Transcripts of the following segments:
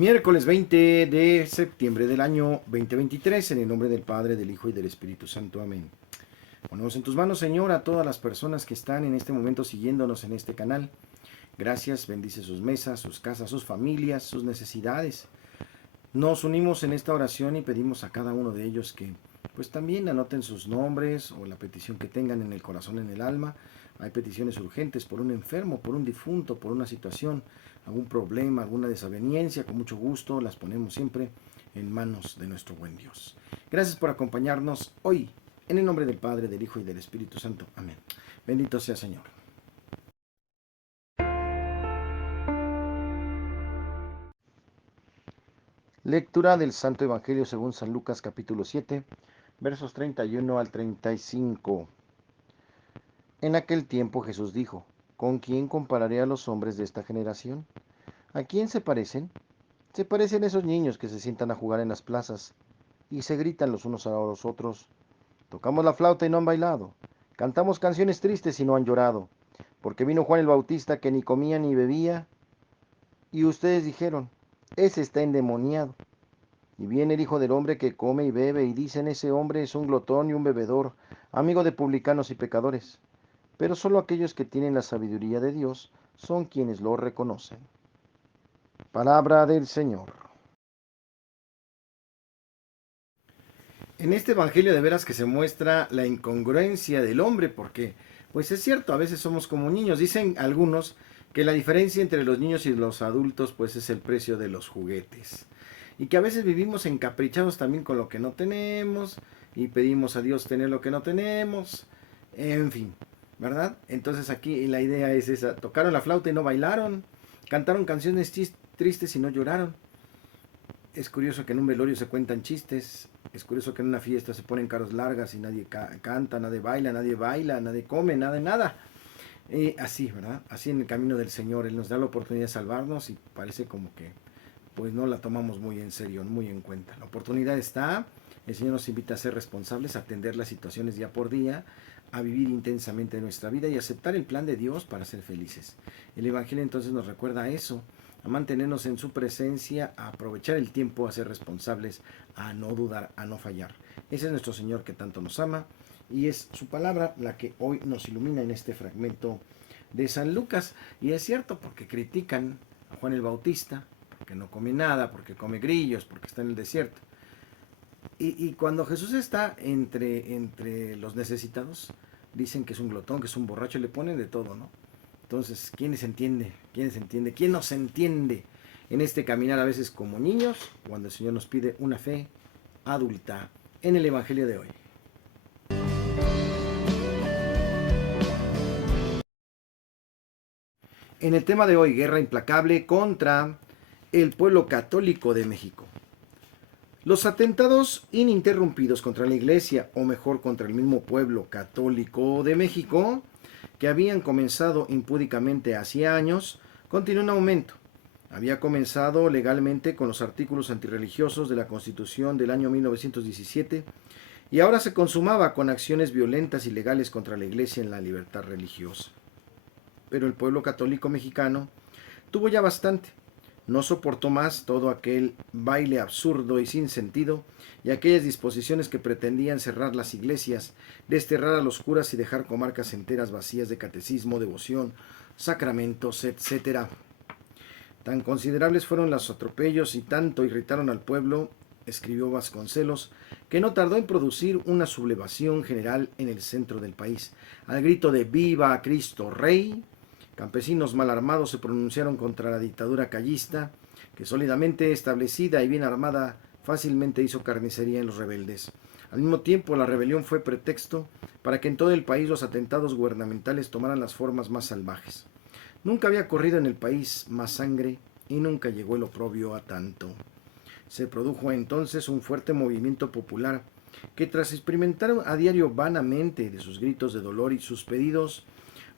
Miércoles 20 de septiembre del año 2023, en el nombre del Padre, del Hijo y del Espíritu Santo. Amén. Ponemos en tus manos, Señor, a todas las personas que están en este momento siguiéndonos en este canal. Gracias, bendice sus mesas, sus casas, sus familias, sus necesidades. Nos unimos en esta oración y pedimos a cada uno de ellos que pues también anoten sus nombres o la petición que tengan en el corazón, en el alma. Hay peticiones urgentes por un enfermo, por un difunto, por una situación, algún problema, alguna desaveniencia. Con mucho gusto las ponemos siempre en manos de nuestro buen Dios. Gracias por acompañarnos hoy, en el nombre del Padre, del Hijo y del Espíritu Santo. Amén. Bendito sea Señor. Lectura del Santo Evangelio según San Lucas capítulo 7, versos 31 al 35. En aquel tiempo Jesús dijo: ¿Con quién compararé a los hombres de esta generación? ¿A quién se parecen? Se parecen a esos niños que se sientan a jugar en las plazas y se gritan los unos a los otros: tocamos la flauta y no han bailado, cantamos canciones tristes y no han llorado, porque vino Juan el Bautista que ni comía ni bebía, y ustedes dijeron: ese está endemoniado. Y viene el Hijo del Hombre que come y bebe, y dicen: ese hombre es un glotón y un bebedor, amigo de publicanos y pecadores. Pero solo aquellos que tienen la sabiduría de Dios son quienes lo reconocen. Palabra del Señor. En este evangelio de veras que se muestra la incongruencia del hombre, porque pues es cierto, a veces somos como niños. Dicen algunos que la diferencia entre los niños y los adultos pues es el precio de los juguetes. Y que a veces vivimos encaprichados también con lo que no tenemos y pedimos a Dios tener lo que no tenemos. En fin, ¿verdad? Entonces aquí la idea es esa: tocaron la flauta y no bailaron, cantaron canciones tristes y no lloraron. Es curioso que en un velorio se cuentan chistes, es curioso que en una fiesta se ponen caras largas y nadie canta, nadie baila, nadie come, nada de nada. Así, ¿verdad? Así en el camino del Señor, Él nos da la oportunidad de salvarnos y parece como que pues no la tomamos muy en serio, muy en cuenta. La oportunidad está, el Señor nos invita a ser responsables, a atender las situaciones día por día, a vivir intensamente nuestra vida y aceptar el plan de Dios para ser felices. El Evangelio entonces nos recuerda eso, a mantenernos en su presencia, a aprovechar el tiempo, a ser responsables, a no dudar, a no fallar. Ese es nuestro Señor que tanto nos ama y es su palabra la que hoy nos ilumina en este fragmento de San Lucas. Y es cierto, porque critican a Juan el Bautista, porque no come nada, porque come grillos, porque está en el desierto. Y cuando Jesús está entre los necesitados, dicen que es un glotón, que es un borracho, le ponen de todo, ¿no? Entonces, ¿quién se entiende? ¿Quién se entiende? ¿Quién nos entiende en este caminar a veces como niños, cuando el Señor nos pide una fe adulta en el Evangelio de hoy? En el tema de hoy, guerra implacable contra el pueblo católico de México. Los atentados ininterrumpidos contra la Iglesia, o mejor contra el mismo pueblo católico de México, que habían comenzado impúdicamente hacía años, continúan en aumento. Había comenzado legalmente con los artículos antirreligiosos de la Constitución del año 1917 y ahora se consumaba con acciones violentas y legales contra la Iglesia en la libertad religiosa. Pero el pueblo católico mexicano tuvo ya bastante. No soportó más todo aquel baile absurdo y sin sentido y aquellas disposiciones que pretendían cerrar las iglesias, desterrar a los curas y dejar comarcas enteras vacías de catecismo, devoción, sacramentos, etc. Tan considerables fueron los atropellos y tanto irritaron al pueblo, escribió Vasconcelos, que no tardó en producir una sublevación general en el centro del país. Al grito de ¡Viva Cristo Rey!, campesinos mal armados se pronunciaron contra la dictadura callista, que sólidamente establecida y bien armada fácilmente hizo carnicería en los rebeldes. Al mismo tiempo, la rebelión fue pretexto para que en todo el país los atentados gubernamentales tomaran las formas más salvajes. Nunca había corrido en el país más sangre y nunca llegó el oprobio a tanto. Se produjo entonces un fuerte movimiento popular que, tras experimentar a diario vanamente de sus gritos de dolor y sus pedidos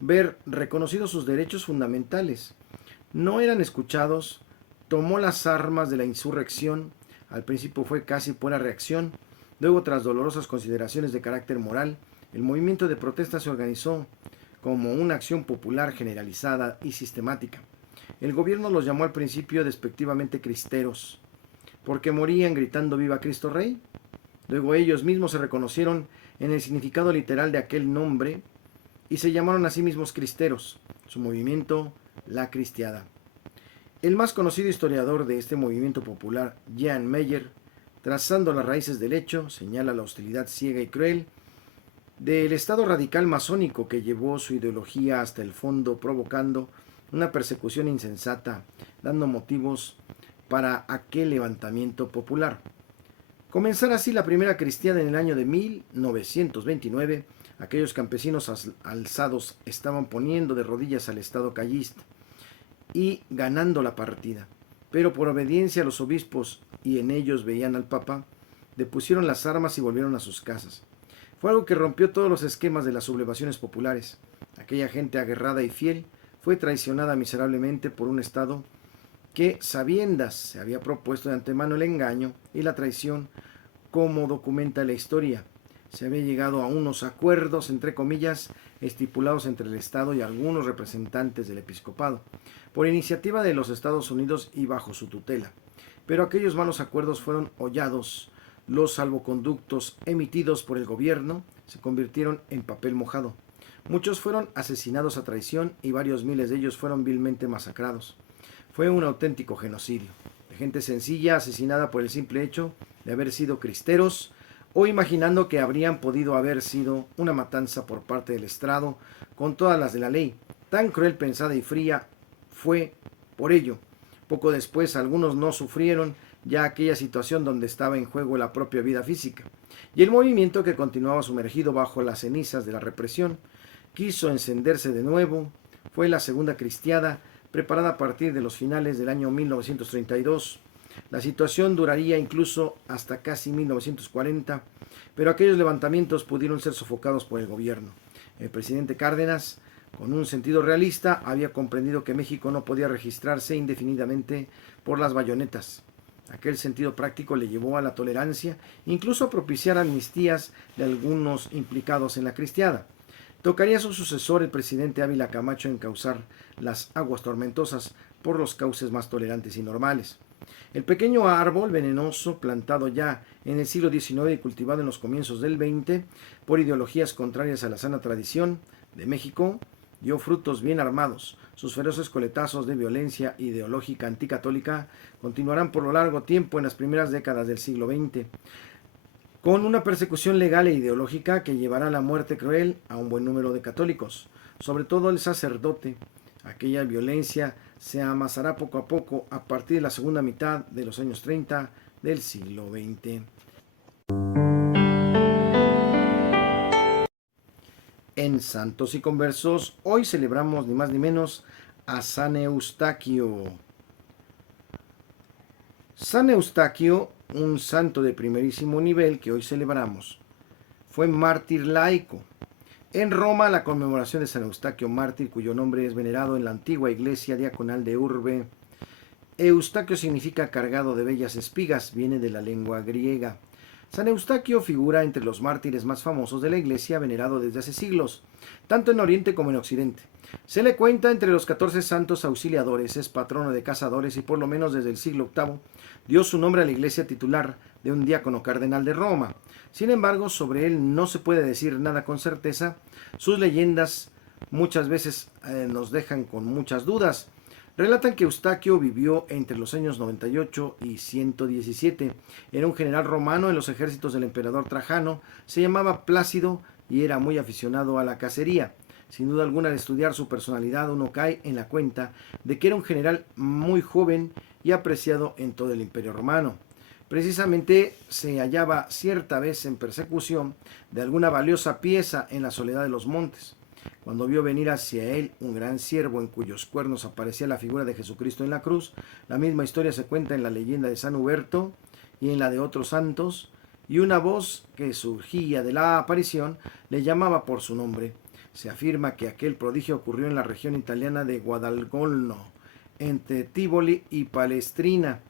ver reconocidos sus derechos fundamentales, no eran escuchados, tomó las armas de la insurrección. Al principio fue casi pura reacción, luego, tras dolorosas consideraciones de carácter moral, el movimiento de protesta se organizó como una acción popular generalizada y sistemática. El gobierno los llamó al principio despectivamente cristeros, porque morían gritando «¡Viva Cristo Rey!». Luego ellos mismos se reconocieron en el significado literal de aquel nombre y se llamaron a sí mismos cristeros, su movimiento la cristiada. El más conocido historiador de este movimiento popular, Jan Meyer, trazando las raíces del hecho, señala la hostilidad ciega y cruel del estado radical masónico que llevó su ideología hasta el fondo, provocando una persecución insensata, dando motivos para aquel levantamiento popular. Comenzar así la primera cristiada en el año de 1929, aquellos campesinos alzados estaban poniendo de rodillas al Estado callista y ganando la partida, pero por obediencia a los obispos y en ellos veían al Papa, depusieron las armas y volvieron a sus casas. Fue algo que rompió todos los esquemas de las sublevaciones populares. Aquella gente aguerrada y fiel fue traicionada miserablemente por un Estado que, sabiendas, se había propuesto de antemano el engaño y la traición, como documenta la historia. Se había llegado a unos acuerdos, entre comillas, estipulados entre el Estado y algunos representantes del episcopado, por iniciativa de los Estados Unidos y bajo su tutela. Pero aquellos malos acuerdos fueron hollados. Los salvoconductos emitidos por el gobierno se convirtieron en papel mojado. Muchos fueron asesinados a traición y varios miles de ellos fueron vilmente masacrados. Fue un auténtico genocidio, de gente sencilla asesinada por el simple hecho de haber sido cristeros o imaginando que habrían podido haber sido una matanza por parte del Estado con todas las de la ley. Tan cruel, pensada y fría fue por ello. Poco después algunos no sufrieron ya aquella situación donde estaba en juego la propia vida física, y el movimiento que continuaba sumergido bajo las cenizas de la represión quiso encenderse de nuevo. Fue la segunda cristiada, preparada a partir de los finales del año 1932. La situación duraría incluso hasta casi 1940, pero aquellos levantamientos pudieron ser sofocados por el gobierno. El presidente Cárdenas, con un sentido realista, había comprendido que México no podía registrarse indefinidamente por las bayonetas. Aquel sentido práctico le llevó a la tolerancia, incluso a propiciar amnistías de algunos implicados en la cristiada. Tocaría a su sucesor, el presidente Ávila Camacho, encauzar las aguas tormentosas por los cauces más tolerantes y normales. El pequeño árbol venenoso, plantado ya en el siglo XIX y cultivado en los comienzos del XX por ideologías contrarias a la sana tradición de México, dio frutos bien armados. Sus feroces coletazos de violencia ideológica anticatólica continuarán por lo largo tiempo en las primeras décadas del siglo XX, con una persecución legal e ideológica que llevará a la muerte cruel a un buen número de católicos, sobre todo el sacerdote. Aquella violencia se amasará poco a poco a partir de la segunda mitad de los años 30 del siglo XX. En Santos y Conversos, hoy celebramos ni más ni menos a San Eustaquio. San Eustaquio, un santo de primerísimo nivel que hoy celebramos, fue mártir laico. En Roma, la conmemoración de San Eustaquio mártir, cuyo nombre es venerado en la antigua iglesia diaconal de Urbe. Eustaquio significa cargado de bellas espigas, viene de la lengua griega. San Eustaquio figura entre los mártires más famosos de la iglesia, venerado desde hace siglos, tanto en Oriente como en Occidente. Se le cuenta entre los 14 santos auxiliadores, es patrono de cazadores y por lo menos desde el siglo VIII dio su nombre a la iglesia titular de un diácono cardenal de Roma. Sin embargo, sobre él no se puede decir nada con certeza. Sus leyendas muchas veces nos dejan con muchas dudas. Relatan que Eustaquio vivió entre los años 98 y 117. Era un general romano en los ejércitos del emperador Trajano. Se llamaba Plácido y era muy aficionado a la cacería. Sin duda alguna, al estudiar su personalidad, uno cae en la cuenta de que era un general muy joven y apreciado en todo el imperio romano. Precisamente se hallaba cierta vez en persecución de alguna valiosa pieza en la soledad de los montes. Cuando vio venir hacia él un gran ciervo en cuyos cuernos aparecía la figura de Jesucristo en la cruz, la misma historia se cuenta en la leyenda de San Huberto y en la de otros santos, y una voz que surgía de la aparición le llamaba por su nombre. Se afirma que aquel prodigio ocurrió en la región italiana de Guadalgolno, entre Tívoli y Palestrina.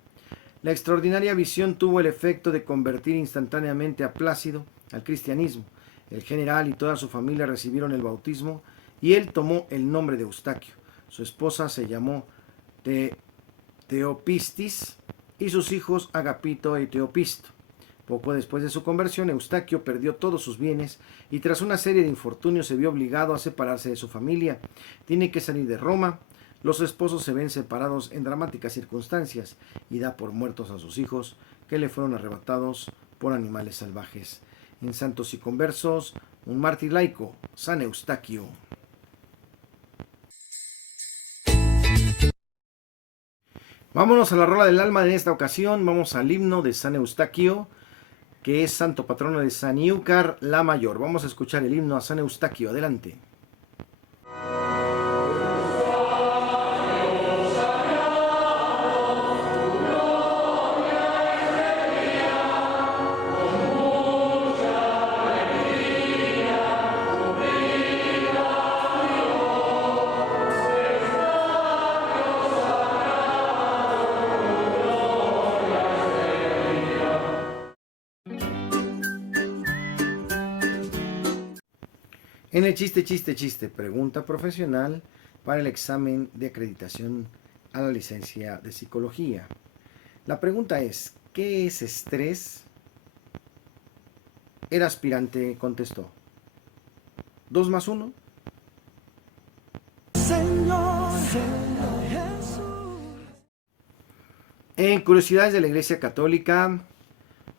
La extraordinaria visión tuvo el efecto de convertir instantáneamente a Plácido al cristianismo. El general y toda su familia recibieron el bautismo y él tomó el nombre de Eustaquio. Su esposa se llamó Teopistis y sus hijos Agapito y Teopisto. Poco después de su conversión, Eustaquio perdió todos sus bienes y tras una serie de infortunios se vio obligado a separarse de su familia. Tiene que salir de Roma. Los esposos se ven separados en dramáticas circunstancias y da por muertos a sus hijos que le fueron arrebatados por animales salvajes. En Santos y Conversos, un mártir laico, San Eustaquio. Vámonos a la rola del alma de esta ocasión. Vamos al himno de San Eustaquio, que es santo patrono de Sanlúcar la Mayor. Vamos a escuchar el himno a San Eustaquio. Adelante. En el chiste, pregunta profesional para el examen de acreditación a la licencia de psicología. La pregunta es, ¿qué es estrés? El aspirante contestó, 2 más 1. Señor Jesús. En Curiosidades de la Iglesia Católica,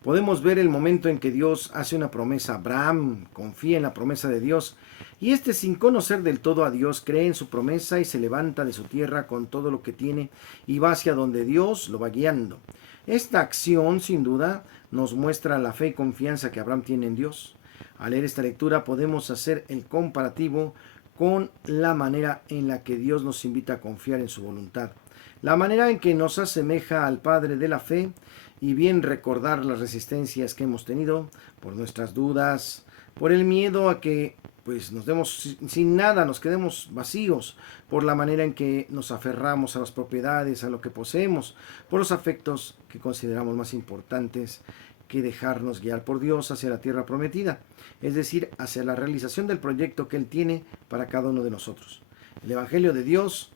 podemos ver el momento en que Dios hace una promesa a Abraham, confía en la promesa de Dios, y este, sin conocer del todo a Dios, cree en su promesa y se levanta de su tierra con todo lo que tiene y va hacia donde Dios lo va guiando. Esta acción, sin duda, nos muestra la fe y confianza que Abraham tiene en Dios. Al leer esta lectura podemos hacer el comparativo con la manera en la que Dios nos invita a confiar en su voluntad, la manera en que nos asemeja al Padre de la fe, y bien recordar las resistencias que hemos tenido por nuestras dudas, por el miedo a que nos demos sin nada, nos quedemos vacíos, por la manera en que nos aferramos a las propiedades, a lo que poseemos, por los afectos que consideramos más importantes que dejarnos guiar por Dios hacia la tierra prometida, es decir, hacia la realización del proyecto que Él tiene para cada uno de nosotros. El Evangelio de Dios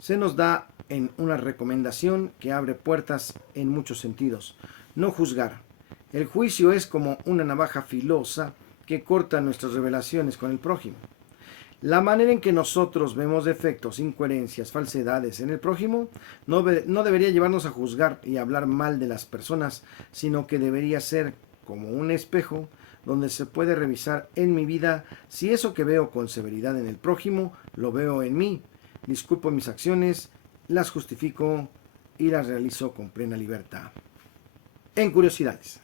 se nos da en una recomendación que abre puertas en muchos sentidos. No juzgar. El juicio es como una navaja filosa que corta nuestras relaciones con el prójimo. La manera en que nosotros vemos defectos, incoherencias, falsedades en el prójimo no debería llevarnos a juzgar y hablar mal de las personas, sino que debería ser como un espejo donde se puede revisar en mi vida si eso que veo con severidad en el prójimo lo veo en mí. Disculpo mis acciones, las justifico y las realizo con plena libertad. En Curiosidades.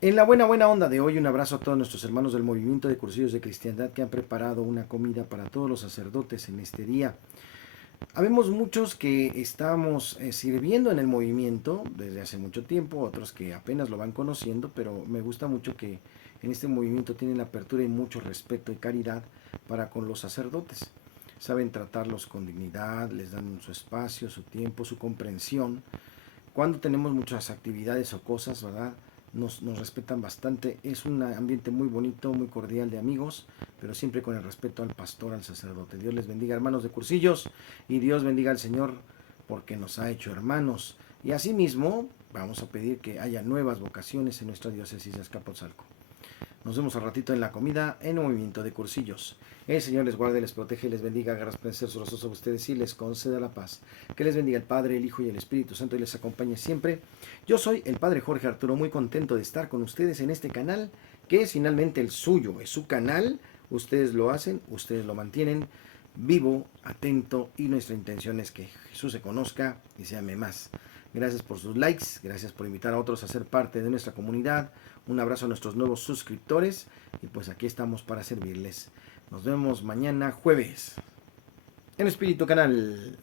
En la buena onda de hoy, un abrazo a todos nuestros hermanos del Movimiento de Cursillos de Cristiandad que han preparado una comida para todos los sacerdotes en este día. Habemos muchos que estamos sirviendo en el movimiento desde hace mucho tiempo, otros que apenas lo van conociendo, pero me gusta mucho que en este movimiento tienen apertura y mucho respeto y caridad para con los sacerdotes. Saben tratarlos con dignidad, les dan su espacio, su tiempo, su comprensión. Cuando tenemos muchas actividades o cosas, ¿verdad?, nos respetan bastante. Es un ambiente muy bonito, muy cordial de amigos, pero siempre con el respeto al pastor, al sacerdote. Dios les bendiga, hermanos de Cursillos, y Dios bendiga al Señor porque nos ha hecho hermanos. Y asimismo vamos a pedir que haya nuevas vocaciones en nuestra diócesis de Azcapotzalco. Nos vemos al ratito en la comida en el Movimiento de Cursillos. El Señor les guarde, les protege, les bendiga, haga resplandecer su rostro sobre ustedes y les conceda la paz. Que les bendiga el Padre, el Hijo y el Espíritu Santo y les acompañe siempre. Yo soy el Padre Jorge Arturo, muy contento de estar con ustedes en este canal, que es finalmente el suyo, es su canal. Ustedes lo hacen, ustedes lo mantienen vivo, atento, y nuestra intención es que Jesús se conozca y se ame más. Gracias por sus likes, gracias por invitar a otros a ser parte de nuestra comunidad. Un abrazo a nuestros nuevos suscriptores y pues aquí estamos para servirles. Nos vemos mañana jueves en Espíritu Canal.